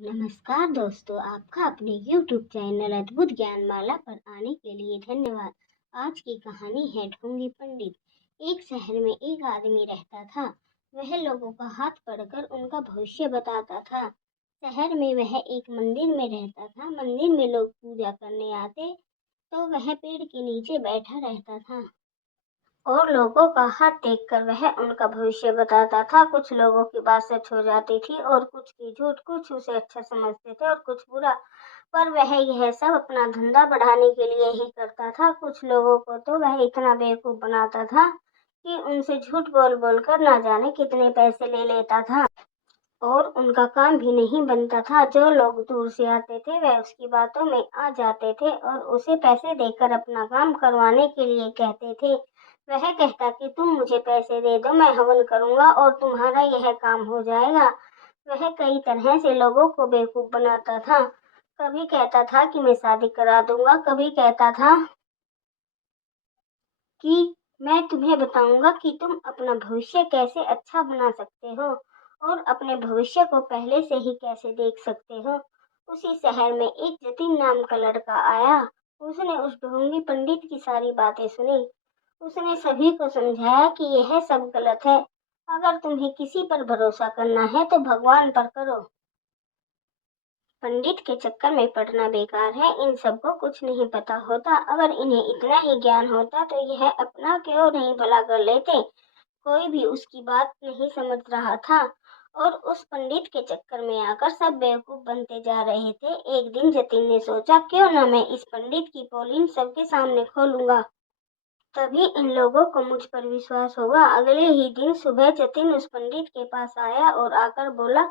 नमस्कार दोस्तों, आपका अपने YouTube चैनल अद्भुत ज्ञानमाला पर आने के लिए धन्यवाद। आज की कहानी है ढोंगी पंडित। एक शहर में एक आदमी रहता था। वह लोगों का हाथ पकड़कर उनका भविष्य बताता था। शहर में वह एक मंदिर में रहता था। मंदिर में लोग पूजा करने आते तो वह पेड़ के नीचे बैठा रहता था और लोगों का हाथ देखकर वह उनका भविष्य बताता था। कुछ लोगों की बात सच हो जाती थी और कुछ की झूठ। कुछ उसे अच्छा समझते थे और कुछ बुरा, पर वह यह सब अपना धंधा बढ़ाने के लिए ही करता था। कुछ लोगों को तो वह इतना बेवकूफ बनाता था कि उनसे झूठ बोल बोल कर ना जाने कितने पैसे ले लेता था और उनका काम भी नहीं बनता था। जो लोग दूर से आते थे वह उसकी बातों में आ जाते थे और उसे पैसे देकर अपना काम करवाने के लिए कहते थे। वह कहता कि तुम मुझे पैसे दे दो, मैं हवन करूंगा और तुम्हारा यह काम हो जाएगा। वह कई तरह से लोगों को बेवकूफ बनाता था। कभी कहता था कि मैं शादी करा दूंगा, कभी कहता था कि मैं तुम्हें बताऊंगा कि तुम अपना भविष्य कैसे अच्छा बना सकते हो और अपने भविष्य को पहले से ही कैसे देख सकते हो। उसी शहर में एक जतिन नाम का लड़का आया। उसने उस ढोंगी पंडित की सारी बातें सुनी। उसने सभी को समझाया कि यह सब गलत है। अगर तुम्हें किसी पर भरोसा करना है तो भगवान पर करो। पंडित के चक्कर में पड़ना बेकार है। इन सबको कुछ नहीं पता होता। अगर इन्हें इतना ही ज्ञान होता तो यह अपना क्यों नहीं भला कर लेते। कोई भी उसकी बात नहीं समझ रहा था और उस पंडित के चक्कर में आकर सब बेवकूफ बनते जा रहे थे। एक दिन जतिन ने सोचा, क्यों न मैं इस पंडित की पोल सबके सामने खोलूंगा, तभी इन लोगों को मुझ पर विश्वास होगा। अगले ही दिन सुबह जतिन उस पंडित के पास आया और आकर बोला,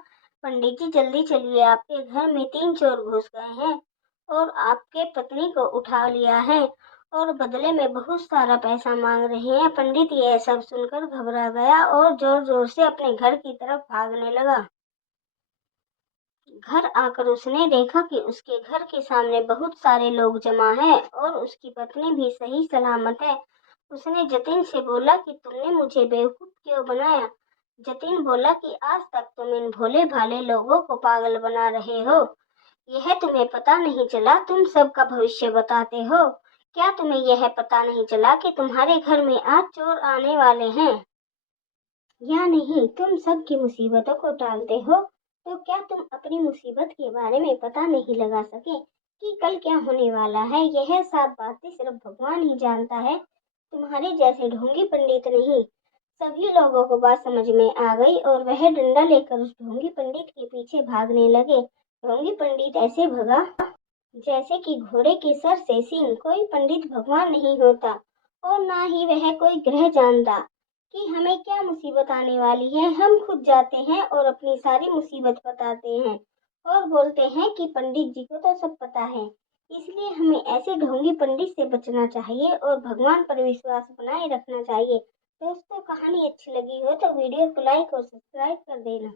पंडित जी जल्दी चलिए, आपके घर में 3 चोर घुस गए हैं और आपके पत्नी को उठा लिया है और बदले में बहुत सारा पैसा मांग रहे हैं। पंडित यह सब सुनकर घबरा गया और जोर जोर से अपने घर की तरफ भागने लगा। घर आकर उसने देखा कि उसके घर के सामने बहुत सारे लोग जमा हैं और उसकी पत्नी भी सही सलामत है। उसने जतिन से बोला कि तुमने मुझे बेवकूफ क्यों बनाया। जतिन बोला कि आज तक तुम इन भोले भाले लोगों को पागल बना रहे हो। यह तुम्हें पता नहीं चला तुम सबका भविष्य बताते हो। क्या तुम्हें यह पता नहीं चला कि तुम्हारे घर में आज चोर आने वाले हैं या नहीं। तुम सबकी मुसीबतों को टालते हो, तो क्या तुम अपनी मुसीबत के बारे में पता नहीं लगा सके कि कल क्या होने वाला है। यह सब बातें सिर्फ भगवान ही जानता है, तुम्हारे जैसे ढोंगी पंडित नहीं। सभी लोगों को बात समझ में आ गई और वह डंडा लेकर उस ढोंगी पंडित के पीछे भागने लगे। ढोंगी पंडित ऐसे भगा जैसे कि घोड़े के सर से सींग। कोई पंडित भगवान नहीं होता और ना ही वह कोई ग्रह जानता कि हमें क्या मुसीबत आने वाली है। हम खुद जाते हैं और अपनी सारी मुसीबत बताते हैं और बोलते हैं कि पंडित जी को तो सब पता है। इसलिए हमें ऐसे ढोंगी पंडित से बचना चाहिए और भगवान पर विश्वास बनाए रखना चाहिए। दोस्तों, कहानी अच्छी लगी हो तो वीडियो को लाइक और सब्सक्राइब कर देना।